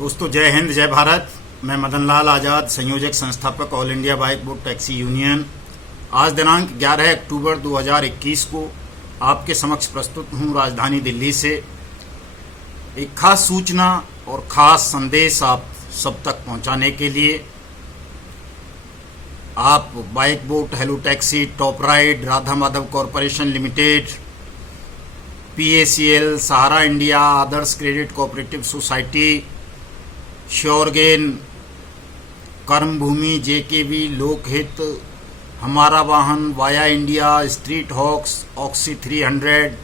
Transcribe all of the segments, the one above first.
दोस्तों जय हिंद जय भारत। मैं मदन लाल आज़ाद, संयोजक संस्थापक all India bike book taxi union. आज दिनांक 11 अक्टूबर 2021 को आपके समक्ष प्रस्तुत हूँ राजधानी दिल्ली से। एक खास सूचना और खास संदेश आप सब तक पहुँचाने के लिए। आप Bike Bot, Hello Taxi, Top Ride, Radha Madhav Corporation Limited, PACL, Sahara India, Adarsh Credit Cooperative Society, Suregain, Karmabhoomi, JKV, Lokhit, Hamara Vahan, Via India, Street Hawks, Oxy 300,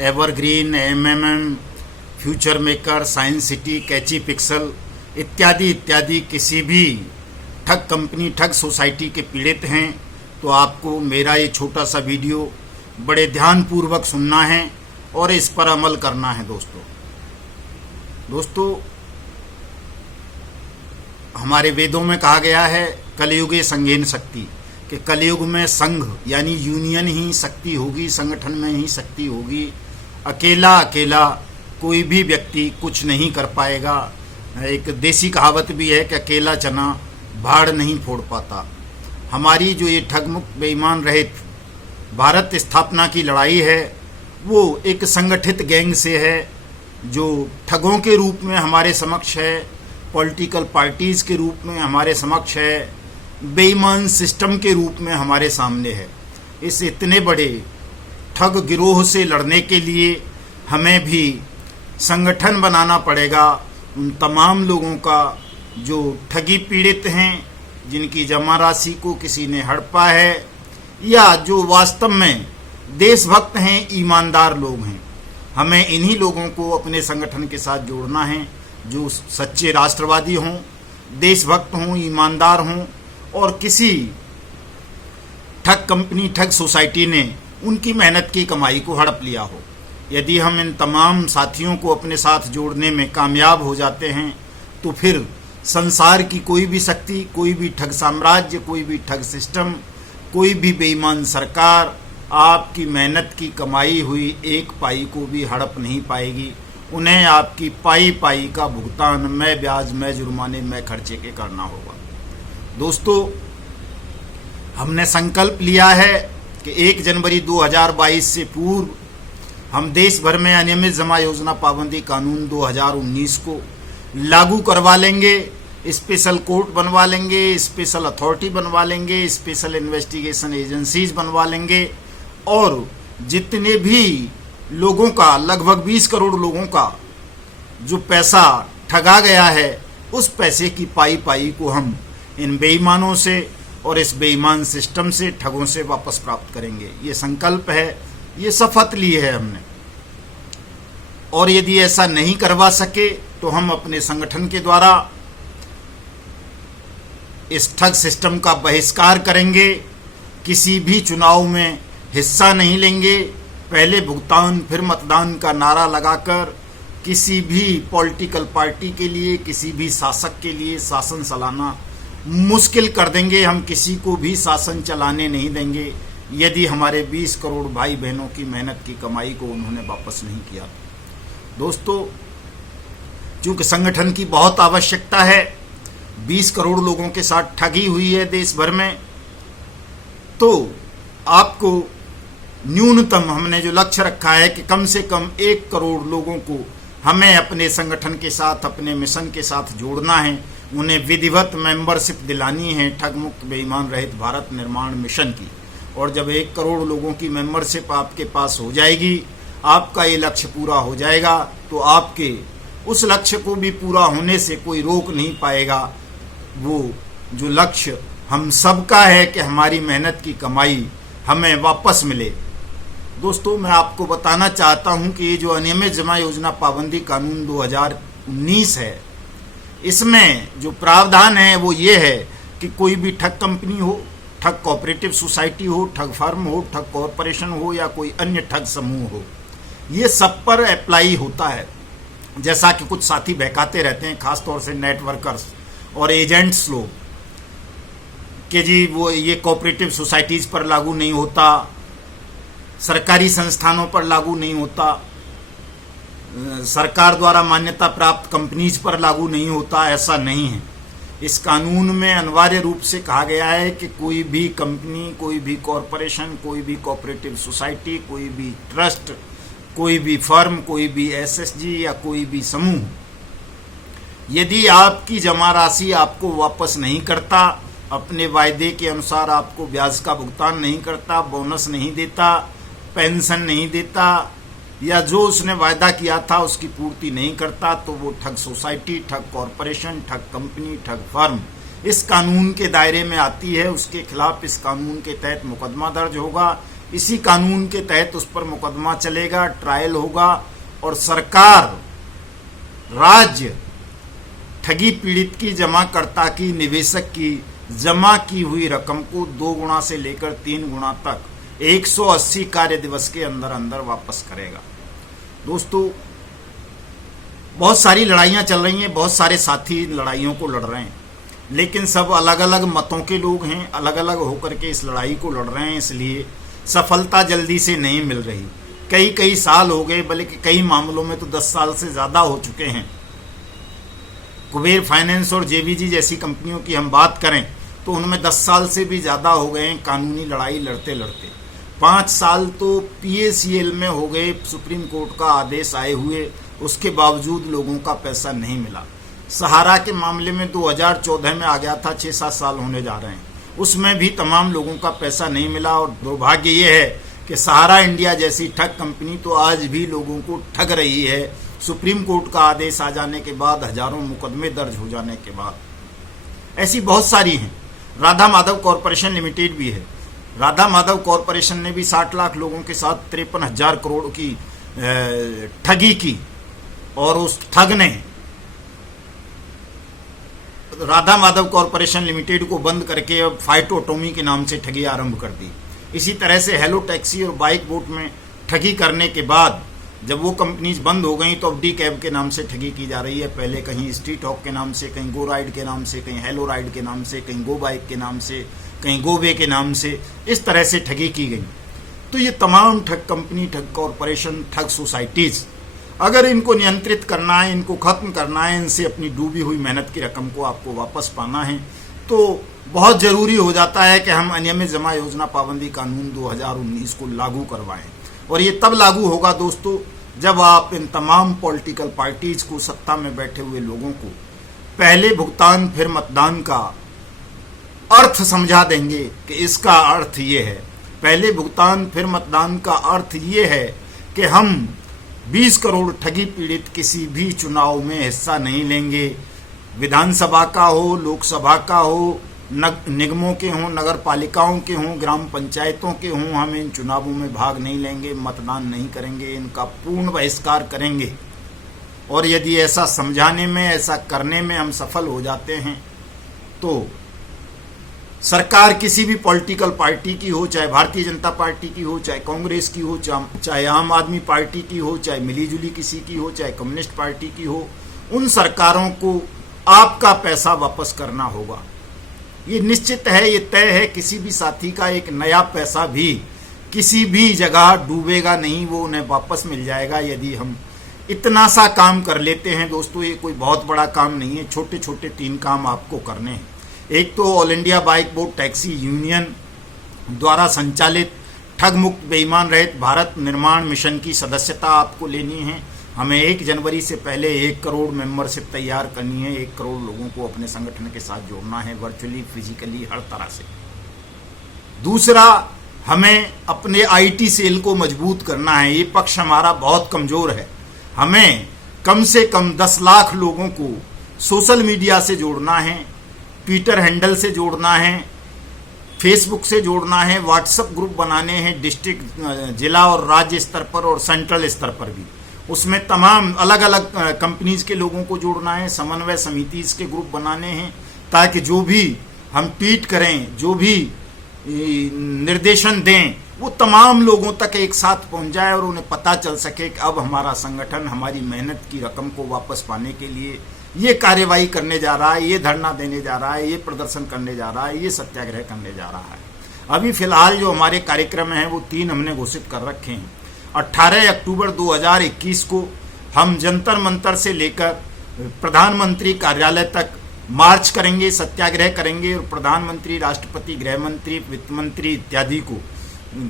Evergreen, MMM, Future Maker, Science City, Catchy Pixel इत्यादि इत्यादि किसी भी ठग कंपनी, ठग सोसाइटी के पीड़ित हैं तो आपको मेरा ये छोटा सा वीडियो बड़े ध्यानपूर्वक सुनना है और इस पर अमल करना है। दोस्तों हमारे वेदों में कहा गया है कलयुगे संगेन शक्ति, कि कलयुग में संघ यानी यूनियन ही शक्ति होगी, संगठन में ही शक्ति होगी। अकेला कोई भी व्यक्ति कुछ नहीं कर पाएगा। एक देसी कहावत भी है कि अकेला चना भाड़ नहीं फोड़ पाता। हमारी जो ये ठगमुक्त बेईमान रहित भारत स्थापना की लड़ाई है वो एक संगठित गैंग से है, जो ठगों के रूप में हमारे समक्ष है, पॉलिटिकल पार्टीज़ के रूप में हमारे समक्ष है, बेईमान सिस्टम के रूप में हमारे सामने है। इस इतने बड़े ठग गिरोह से लड़ने के लिए हमें भी संगठन बनाना पड़ेगा। उन तमाम लोगों का जो ठगी पीड़ित हैं, जिनकी जमा राशि को किसी ने हड़पा है, या जो वास्तव में देशभक्त हैं, ईमानदार लोग हैं, हमें इन्हीं लोगों को अपने संगठन के साथ जोड़ना है, जो सच्चे राष्ट्रवादी हों, देशभक्त हों, ईमानदार हों और किसी ठग कंपनी, ठग सोसाइटी ने उनकी मेहनत की कमाई को हड़प लिया हो। यदि हम इन तमाम साथियों को अपने साथ जोड़ने में कामयाब हो जाते हैं तो फिर संसार की कोई भी शक्ति, कोई भी ठग साम्राज्य, कोई भी ठग सिस्टम, कोई भी बेईमान सरकार आपकी मेहनत की कमाई हुई एक पाई को भी हड़प नहीं पाएगी। उन्हें आपकी पाई पाई का भुगतान मैं ब्याज, मैं जुर्माने, मैं खर्चे के करना होगा। दोस्तों हमने संकल्प लिया है कि 1 जनवरी 2022 से पूर्व हम देश भर में अनियमित जमा योजना पाबंदी कानून 2019 को लागू करवा लेंगे। स्पेशल कोर्ट बनवा लेंगे, स्पेशल अथॉरिटी बनवा लेंगे, स्पेशल इन्वेस्टिगेशन एजेंसीज बनवा लेंगे और जितने भी लोगों का, लगभग 20 करोड़ लोगों का जो पैसा ठगा गया है, उस पैसे की पाई पाई को हम इन बेईमानों से और इस बेईमान सिस्टम से, ठगों से वापस प्राप्त करेंगे। ये संकल्प है, ये शपथ ली है हमने। और यदि ऐसा नहीं करवा सके तो हम अपने संगठन के द्वारा इस ठग सिस्टम का बहिष्कार करेंगे। किसी भी चुनाव में हिस्सा नहीं लेंगे। पहले भुगतान फिर मतदान का नारा लगाकर किसी भी पॉलिटिकल पार्टी के लिए, किसी भी शासक के लिए शासन चलाना मुश्किल कर देंगे। हम किसी को भी शासन चलाने नहीं देंगे यदि हमारे 20 करोड़ भाई बहनों की मेहनत की कमाई को उन्होंने वापस नहीं किया। दोस्तों चूंकि संगठन की बहुत आवश्यकता है, 20 करोड़ लोगों के साथ ठगी हुई है देश भर में, तो आपको न्यूनतम हमने जो लक्ष्य रखा है कि कम से कम 1 करोड़ लोगों को हमें अपने संगठन के साथ, अपने मिशन के साथ जोड़ना है। उन्हें विधिवत मेंबरशिप दिलानी है ठग मुक्त बेईमान रहित भारत निर्माण मिशन की। और जब 1 करोड़ लोगों की मेंबरशिप आपके पास हो जाएगी, आपका ये लक्ष्य पूरा हो जाएगा, तो आपके उस लक्ष्य को भी पूरा होने से कोई रोक नहीं पाएगा। वो जो लक्ष्य हम सबका है कि हमारी मेहनत की कमाई हमें वापस मिले। दोस्तों मैं आपको बताना चाहता हूं कि ये जो अनियमित जमा योजना पाबंदी कानून 2019 है, इसमें जो प्रावधान है वो ये है कि कोई भी ठग कंपनी हो, ठग कोऑपरेटिव सोसाइटी हो, ठग फर्म हो, ठग कॉरपोरेशन हो या कोई अन्य ठग समूह हो, ये सब पर अप्लाई होता है। जैसा कि कुछ साथी बहकाते रहते हैं, खासतौर से नेटवर्कर्स और एजेंट्स लोग, कि जी वो ये कोऑपरेटिव सोसाइटीज़ पर लागू नहीं होता, सरकारी संस्थानों पर लागू नहीं होता। सरकार द्वारा मान्यता प्राप्त कंपनीज पर लागू नहीं होता, ऐसा नहीं है। इस कानून में अनिवार्य रूप से कहा गया है कि कोई भी कंपनी, कोई भी कॉरपोरेशन, कोई भी कोऑपरेटिव सोसाइटी, कोई भी ट्रस्ट, कोई भी फर्म, कोई भी एसएचजी या कोई भी समूह, यदि आपकी जमा राशि आपको वापस नहीं करता, अपने वायदे के अनुसार आपको ब्याज का भुगतान नहीं करता, बोनस नहीं देता, पेंशन नहीं देता, या जो उसने वायदा किया था उसकी पूर्ति नहीं करता, तो वो ठग सोसाइटी, ठग कॉरपोरेशन, ठग कंपनी, ठग फर्म इस कानून के दायरे में आती है। उसके खिलाफ इस कानून के तहत मुकदमा दर्ज होगा। इसी कानून के तहत उस पर मुकदमा चलेगा, ट्रायल होगा और सरकार, राज्य ठगी पीड़ित की, जमाकर्ता की, निवेशक की जमा की हुई रकम को 2 गुना से लेकर 3 गुना तक 180 कार्य दिवस के अंदर अंदर वापस करेगा। दोस्तों, बहुत सारी लड़ाइयां चल रही हैं, बहुत सारे साथी लड़ाइयों को लड़ रहे हैं, लेकिन सब अलग अलग मतों के लोग हैं, अलग अलग होकर के इस लड़ाई को लड़ रहे हैं, इसलिए सफलता जल्दी से नहीं मिल रही। कई साल हो गए, बल्कि कई मामलों में तो 10 साल से ज़्यादा हो चुके हैं। कुबेर फाइनेंस और जेवीजी जैसी कंपनियों की हम बात करें तो उनमें 10 साल से भी ज़्यादा हो गए हैं कानूनी लड़ाई लड़ते लड़ते। 5 साल तो पीएसीएल में हो गए, सुप्रीम कोर्ट का आदेश आए हुए, उसके बावजूद लोगों का पैसा नहीं मिला। सहारा के मामले में 2014 में आ गया था, 6-7 साल होने जा रहे हैं, उसमें भी तमाम लोगों का पैसा नहीं मिला। और दुर्भाग्य ये है कि सहारा इंडिया जैसी ठग कंपनी तो आज भी लोगों को ठग रही है, सुप्रीम कोर्ट का आदेश आ जाने के बाद, हजारों मुकदमे दर्ज हो जाने के बाद। ऐसी बहुत सारी हैं। राधा माधव कॉरपोरेशन लिमिटेड भी है। राधा माधव कॉरपोरेशन ने भी 60 लाख लोगों के साथ 53,000 करोड़ की ठगी की और उस ठग ने राधा माधव कॉरपोरेशन लिमिटेड को बंद करके अब फाइटोटोमी के नाम से ठगी आरंभ कर दी। इसी तरह से हेलो टैक्सी और बाइक बोट में ठगी करने के बाद जब वो कंपनीज बंद हो गई तो अब डी कैब के नाम से ठगी की जा रही है। पहले कहीं स्ट्रीट हॉक के नाम से, कहीं गो राइड के नाम से, कहीं हेलो राइड के नाम से, कहीं गो बाइक के नाम से, कहीं गो वे के नाम से, इस तरह से ठगी की गई। तो ये तमाम ठग कंपनी, ठग कॉरपोरेशन, ठग सोसाइटीज, अगर इनको नियंत्रित करना है, इनको खत्म करना है, इनसे अपनी डूबी हुई मेहनत की रकम को आपको वापस पाना है, तो बहुत जरूरी हो जाता है कि हम अनियमित जमा योजना पाबंदी कानून 2019 को लागू करवाएं। और ये तब लागू होगा दोस्तों जब आप इन तमाम पॉलिटिकल पार्टीज को, सत्ता में बैठे हुए लोगों को पहले भुगतान फिर मतदान का अर्थ समझा देंगे कि इसका अर्थ ये है। पहले भुगतान फिर मतदान का अर्थ ये है कि हम 20 करोड़ ठगी पीड़ित किसी भी चुनाव में हिस्सा नहीं लेंगे। विधानसभा का हो, लोकसभा का हो, निगमों के हों, नगर पालिकाओं के हों, ग्राम पंचायतों के हों, हम इन चुनावों में भाग नहीं लेंगे, मतदान नहीं करेंगे, इनका पूर्ण बहिष्कार करेंगे। और यदि ऐसा समझाने में, ऐसा करने में हम सफल हो जाते हैं तो सरकार किसी भी पॉलिटिकल पार्टी की हो, चाहे भारतीय जनता पार्टी की हो, चाहे कांग्रेस की हो, चाहे आम आदमी पार्टी की हो, चाहे मिलीजुली किसी की हो, चाहे कम्युनिस्ट पार्टी की हो, उन सरकारों को आपका पैसा वापस करना होगा। ये निश्चित है, ये तय है। किसी भी साथी का एक नया पैसा भी किसी भी जगह डूबेगा नहीं, वो उन्हें वापस मिल जाएगा यदि हम इतना सा काम कर लेते हैं। दोस्तों, ये कोई बहुत बड़ा काम नहीं है, छोटे छोटे 3 काम आपको करने हैं। एक तो all India bike boat taxi union द्वारा संचालित ठग मुक्त बेईमान रहित भारत निर्माण मिशन की सदस्यता आपको लेनी है। हमें 1 जनवरी से पहले 1 करोड़ मेंबरशिप तैयार करनी है। 1 करोड़ लोगों को अपने संगठन के साथ जोड़ना है, वर्चुअली, फिजिकली, हर तरह से। दूसरा, हमें अपने आईटी सेल को मजबूत करना है। ये पक्ष हमारा बहुत कमजोर है। हमें कम से कम 10 लाख लोगों को सोशल मीडिया से जोड़ना है, ट्विटर हैंडल से जोड़ना है, फेसबुक से जोड़ना है, व्हाट्सएप ग्रुप बनाने हैं डिस्ट्रिक्ट, जिला और राज्य स्तर पर और सेंट्रल स्तर पर भी। उसमें तमाम अलग अलग कंपनीज के लोगों को जोड़ना है, समन्वय समिति के ग्रुप बनाने हैं, ताकि जो भी हम ट्वीट करें, जो भी निर्देशन दें, वो तमाम लोगों तक एक साथ पहुंच जाए और उन्हें पता चल सके कि अब हमारा संगठन हमारी मेहनत की रकम को वापस पाने के लिए ये कार्यवाही करने जा रहा है, ये धरना देने जा रहा है, ये प्रदर्शन करने जा रहा है, ये सत्याग्रह करने जा रहा है। अभी फिलहाल जो हमारे कार्यक्रम हैं वो 3 हमने घोषित कर रखे हैं। 18 अक्टूबर 2021 को हम जंतर मंतर से लेकर प्रधानमंत्री कार्यालय तक मार्च करेंगे, सत्याग्रह करेंगे और प्रधानमंत्री, राष्ट्रपति, गृह मंत्री, वित्त मंत्री इत्यादि को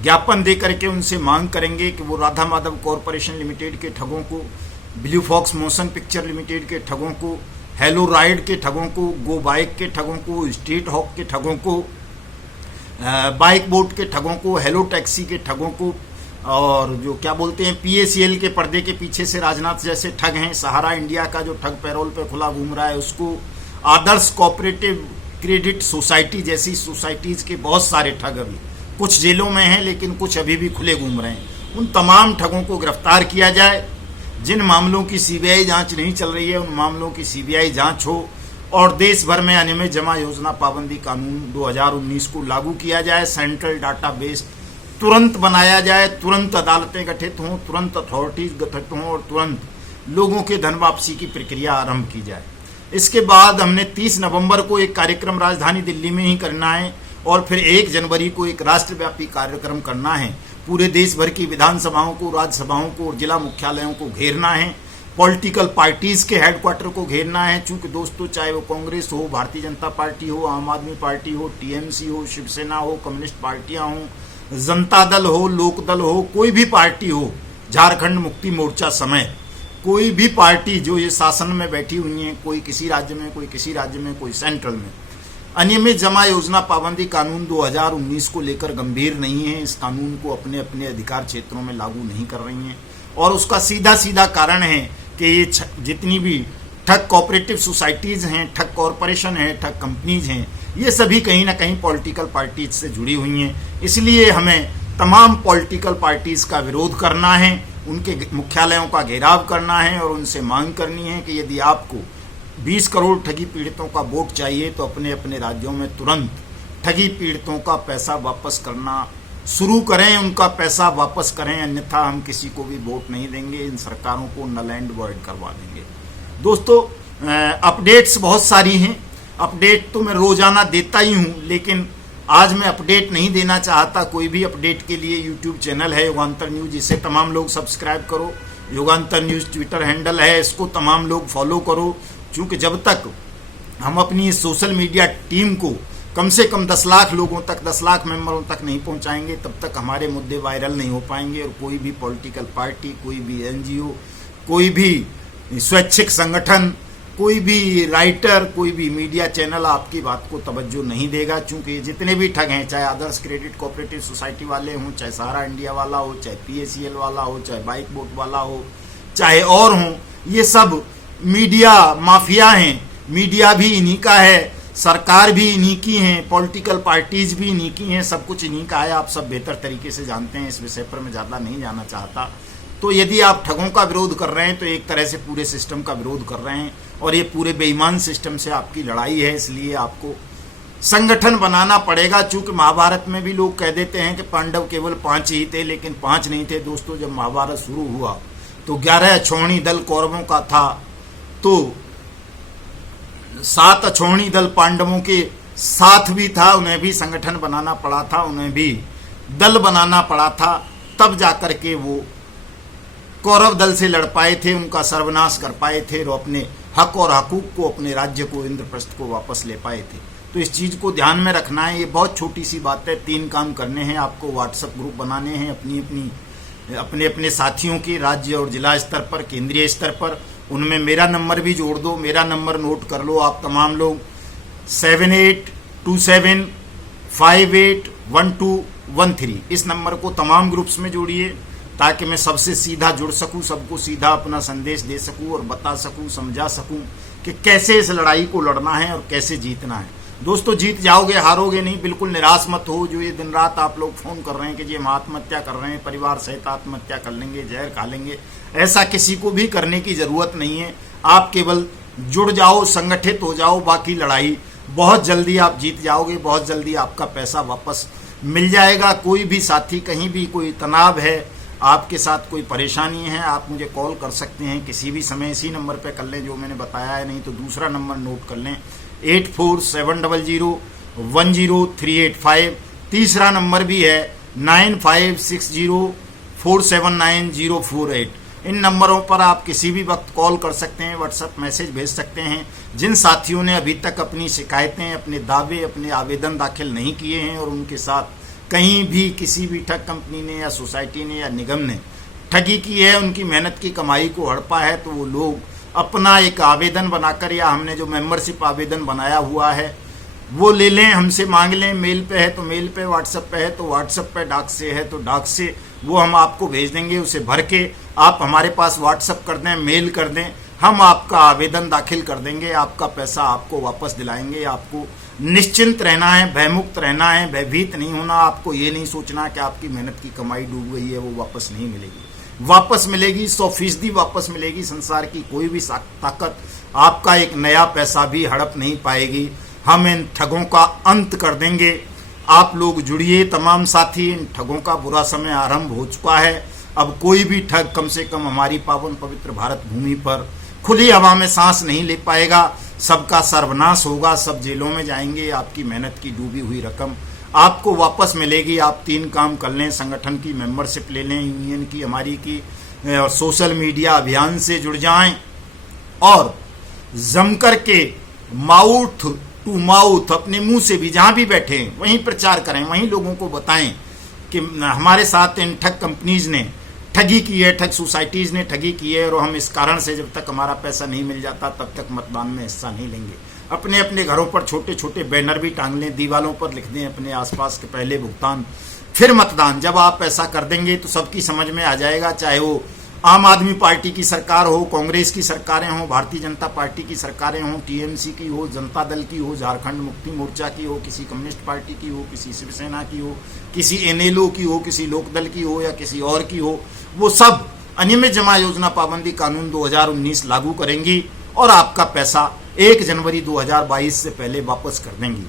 ज्ञापन दे करके उनसे मांग करेंगे कि वो राधा माधव कॉरपोरेशन लिमिटेड के ठगों को, Blue Fox Motion Picture Limited के ठगों को, हेलो राइड के ठगों को, गो बाइक के ठगों को, स्ट्रीट हॉक के ठगों को, बाइक बोट के ठगों को, हेलो टैक्सी के ठगों को, और जो क्या बोलते हैं PACL के पर्दे के पीछे से राजनाथ जैसे ठग हैं, सहारा इंडिया का जो ठग पैरोल पे खुला घूम रहा है उसको, आदर्श कोऑपरेटिव क्रेडिट सोसाइटी जैसी सोसाइटीज के बहुत सारे ठग अभी कुछ जेलों में हैं लेकिन कुछ अभी भी खुले घूम रहे हैं। उन तमाम ठगों को गिरफ्तार किया जाए। जिन मामलों की CBI जांच नहीं चल रही है उन मामलों की CBI जांच हो और देश भर में अनियमित जमा योजना पाबंदी कानून 2019 को लागू किया जाए। सेंट्रल डाटाबेस तुरंत बनाया जाए, तुरंत अदालतें गठित हों, तुरंत अथॉरिटीज गठित हों और तुरंत लोगों के धन वापसी की प्रक्रिया आरंभ की जाए। इसके बाद हमने 30 नवंबर को एक कार्यक्रम राजधानी दिल्ली में ही करना है और फिर 1 जनवरी को एक राष्ट्रव्यापी कार्यक्रम करना है। पूरे देश भर की विधानसभाओं को, राज्यसभाओं को और जिला मुख्यालयों को घेरना है। पॉलिटिकल पार्टीज के हेडक्वार्टर को घेरना है। चूंकि दोस्तों चाहे वो कांग्रेस हो, भारतीय जनता पार्टी हो, आम आदमी पार्टी हो, TMC हो, शिवसेना हो, कम्युनिस्ट पार्टियां हो, जनता दल हो, लोक दल हो, कोई भी पार्टी हो, झारखंड मुक्ति मोर्चा समेत कोई भी पार्टी जो ये शासन में बैठी हुई है, कोई किसी राज्य में, कोई किसी राज्य में, कोई सेंट्रल में, अनियमित जमा योजना पाबंदी कानून 2019 को लेकर गंभीर नहीं है। इस कानून को अपने अपने अधिकार क्षेत्रों में लागू नहीं कर रही हैं और उसका सीधा सीधा कारण है कि ये जितनी भी ठग कोऑपरेटिव सोसाइटीज हैं, ठग कॉरपोरेशन है, ठग कंपनीज हैं, ये सभी कहीं ना कहीं पॉलिटिकल पार्टीज से जुड़ी हुई हैं। इसलिए हमें तमाम पॉलिटिकल पार्टीज का विरोध करना है, उनके मुख्यालयों का घेराव करना है और उनसे मांग करनी है कि यदि आपको 20 करोड़ ठगी पीड़ितों का वोट चाहिए तो अपने अपने राज्यों में तुरंत ठगी पीड़ितों का पैसा वापस करना शुरू करें, उनका पैसा वापस करें, अन्यथा हम किसी को भी वोट नहीं देंगे, इन सरकारों को नल एंड वॉइड करवा देंगे। दोस्तों अपडेट्स बहुत सारी हैं, अपडेट तो मैं रोजाना देता ही हूं, लेकिन आज मैं अपडेट नहीं देना चाहता। कोई भी अपडेट के लिए YouTube चैनल है युगांतर न्यूज, इसे तमाम लोग सब्सक्राइब करो। युगांतर न्यूज ट्विटर हैंडल है, इसको तमाम लोग फॉलो करो। क्योंकि जब तक हम अपनी इस सोशल मीडिया टीम को कम से कम 10 लाख लोगों तक, 10 लाख मेंबरों तक नहीं पहुंचाएंगे, तब तक हमारे मुद्दे वायरल नहीं हो पाएंगे और कोई भी पॉलिटिकल पार्टी, कोई भी NGO, कोई भी स्वैच्छिक संगठन, कोई भी राइटर, कोई भी मीडिया चैनल आपकी बात को तवज्जो नहीं देगा। चूंकि जितने भी ठग हैं, चाहे आदर्श क्रेडिट कोऑपरेटिव सोसाइटी वाले हों, चाहे सहारा इंडिया वाला हो, चाहे PACL वाला हो, चाहे बाइक बोट वाला हो, चाहे और हों, ये सब मीडिया माफिया हैं। मीडिया भी इन्हीं का है, सरकार भी इन्हीं की है, पॉलिटिकल पार्टीज भी इन्हीं की हैं, सब कुछ इन्हीं का है। आप सब बेहतर तरीके से जानते हैं, इस विषय पर मैं ज़्यादा नहीं जाना चाहता। तो यदि आप ठगों का विरोध कर रहे हैं तो एक तरह से पूरे सिस्टम का विरोध कर रहे हैं और ये पूरे बेईमान सिस्टम से आपकी लड़ाई है। इसलिए आपको संगठन बनाना पड़ेगा। चूंकि महाभारत में भी लोग कह देते हैं कि पांडव केवल 5 ही थे, लेकिन 5 नहीं थे दोस्तों। जब महाभारत शुरू हुआ तो 11 अछौणी दल कौरवों का था, तो 7 अछौणी दल पांडवों के साथ भी था, उन्हें भी संगठन बनाना पड़ा था, उन्हें भी दल बनाना पड़ा था, तब जाकर के वो कौरव दल से लड़ पाए थे, उनका सर्वनाश कर पाए थे और अपने हक और हकूक को, अपने राज्य को, इंद्रप्रस्थ को वापस ले पाए थे। तो इस चीज़ को ध्यान में रखना है। ये बहुत छोटी सी बात है। 3 काम करने हैं आपको। व्हाट्सएप ग्रुप बनाने हैं अपने अपने साथियों के, राज्य और जिला स्तर पर, केंद्रीय स्तर पर। उनमें मेरा नंबर भी जोड़ दो, मेरा नंबर नोट कर लो आप तमाम लोग, 7827581213। इस नंबर को तमाम ग्रुप्स में जोड़िए ताकि मैं सबसे सीधा जुड़ सकूं, सबको सीधा अपना संदेश दे सकूं और बता सकूं, समझा सकूं कि कैसे इस लड़ाई को लड़ना है और कैसे जीतना है। दोस्तों जीत जाओगे, हारोगे नहीं। बिल्कुल निराश मत हो। जो ये दिन रात आप लोग फोन कर रहे हैं कि जी हम आत्महत्या कर रहे हैं, परिवार सहित आत्महत्या कर लेंगे, जहर खा लेंगे, ऐसा किसी को भी करने की जरूरत नहीं है। आप केवल जुड़ जाओ, संगठित हो जाओ, बाकी लड़ाई बहुत जल्दी आप जीत जाओगे, बहुत जल्दी आपका पैसा वापस मिल जाएगा। कोई भी साथी, कहीं भी कोई तनाव है, आपके साथ कोई परेशानी है, आप मुझे कॉल कर सकते हैं किसी भी समय। इसी नंबर पे कर लें जो मैंने बताया है, नहीं तो दूसरा नंबर नोट कर लें 8470010385। तीसरा नंबर भी है 9560479048। इन नंबरों पर आप किसी भी वक्त कॉल कर सकते हैं, व्हाट्सएप मैसेज भेज सकते हैं। जिन साथियों ने अभी तक अपनी शिकायतें, अपने दावे, अपने आवेदन दाखिल नहीं किए हैं और उनके साथ कहीं भी किसी भी ठग कंपनी ने या सोसाइटी ने या निगम ने ठगी की है, उनकी मेहनत की कमाई को हड़पा है, तो वो लोग अपना एक आवेदन बनाकर या हमने जो मेंबरशिप आवेदन बनाया हुआ है वो ले लें, हमसे मांग लें। मेल पे है तो मेल पे, व्हाट्सएप पे है तो व्हाट्सएप पे, डाक से है तो डाक से, वो हम आपको भेज देंगे। उसे भर के आप हमारे पास व्हाट्सएप कर दें, मेल कर दें, हम आपका आवेदन दाखिल कर देंगे, आपका पैसा आपको वापस दिलाएंगे। आपको निश्चिंत रहना है, भयमुक्त रहना है, भयभीत नहीं होना। आपको ये नहीं सोचना कि आपकी मेहनत की कमाई डूब गई है, वो वापस नहीं मिलेगी। वापस मिलेगी, 100% वापस मिलेगी। संसार की कोई भी ताकत आपका एक नया पैसा भी हड़प नहीं पाएगी। हम इन ठगों का अंत कर देंगे। आप लोग जुड़िए तमाम साथी, इन ठगों का बुरा समय आरंभ हो चुका है। अब कोई भी ठग कम से कम हमारी पावन पवित्र भारत भूमि पर खुली हवा में सांस नहीं ले पाएगा। सबका सर्वनाश होगा, सब जेलों में जाएंगे। आपकी मेहनत की डूबी हुई रकम आपको वापस मिलेगी। आप 3 काम कर लें, संगठन की मेंबरशिप ले लें, यूनियन की, हमारी की, और सोशल मीडिया अभियान से जुड़ जाएं और जमकर के माउथ टू माउथ अपने मुंह से भी जहां भी बैठे हैं वहीं प्रचार करें, वहीं लोगों को बताएं कि हमारे साथ इन ठग कंपनीज ने ठगी की है, ठग सोसाइटीज ने ठगी की है, और हम इस कारण से जब तक हमारा पैसा नहीं मिल जाता तब तक मतदान में हिस्सा नहीं लेंगे। अपने अपने घरों पर छोटे छोटे बैनर भी टांग लें, दीवालों पर लिख दें अपने आसपास के पहले भुगतान फिर मतदान। जब आप ऐसा कर देंगे तो सबकी समझ में आ जाएगा, चाहे वो आम आदमी पार्टी की सरकार हो, कांग्रेस की सरकारें हों, भारतीय जनता पार्टी की सरकारें हों, टीएमसी की हो, जनता दल की हो, झारखंड मुक्ति मोर्चा की हो, किसी कम्युनिस्ट पार्टी की हो, किसी शिवसेना की हो, किसी एनएलओ की हो, किसी लोकदल की हो या किसी और की हो, वो सब अनियमित जमा योजना पाबंदी कानून 2019 लागू करेंगी और आपका पैसा 1 जनवरी 2022 से पहले वापस कर देंगी।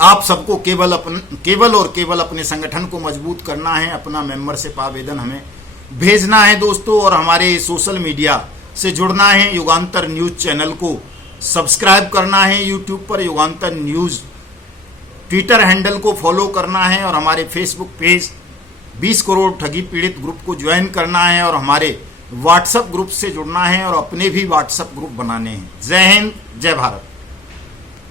आप सबको केवल और केवल अपने संगठन को मजबूत करना है, अपना मेंबरशिप आवेदन हमें भेजना है दोस्तों, और हमारे सोशल मीडिया से जुड़ना है। युगांतर न्यूज चैनल को सब्सक्राइब करना है यूट्यूब पर, युगांतर न्यूज ट्विटर हैंडल को फॉलो करना है, और हमारे फेसबुक पेज 20 करोड़ ठगी पीड़ित ग्रुप को ज्वाइन करना है, और हमारे व्हाट्सएप ग्रुप से जुड़ना है और अपने भी व्हाट्सएप ग्रुप बनाने हैं। जय हिंद, जय भारत।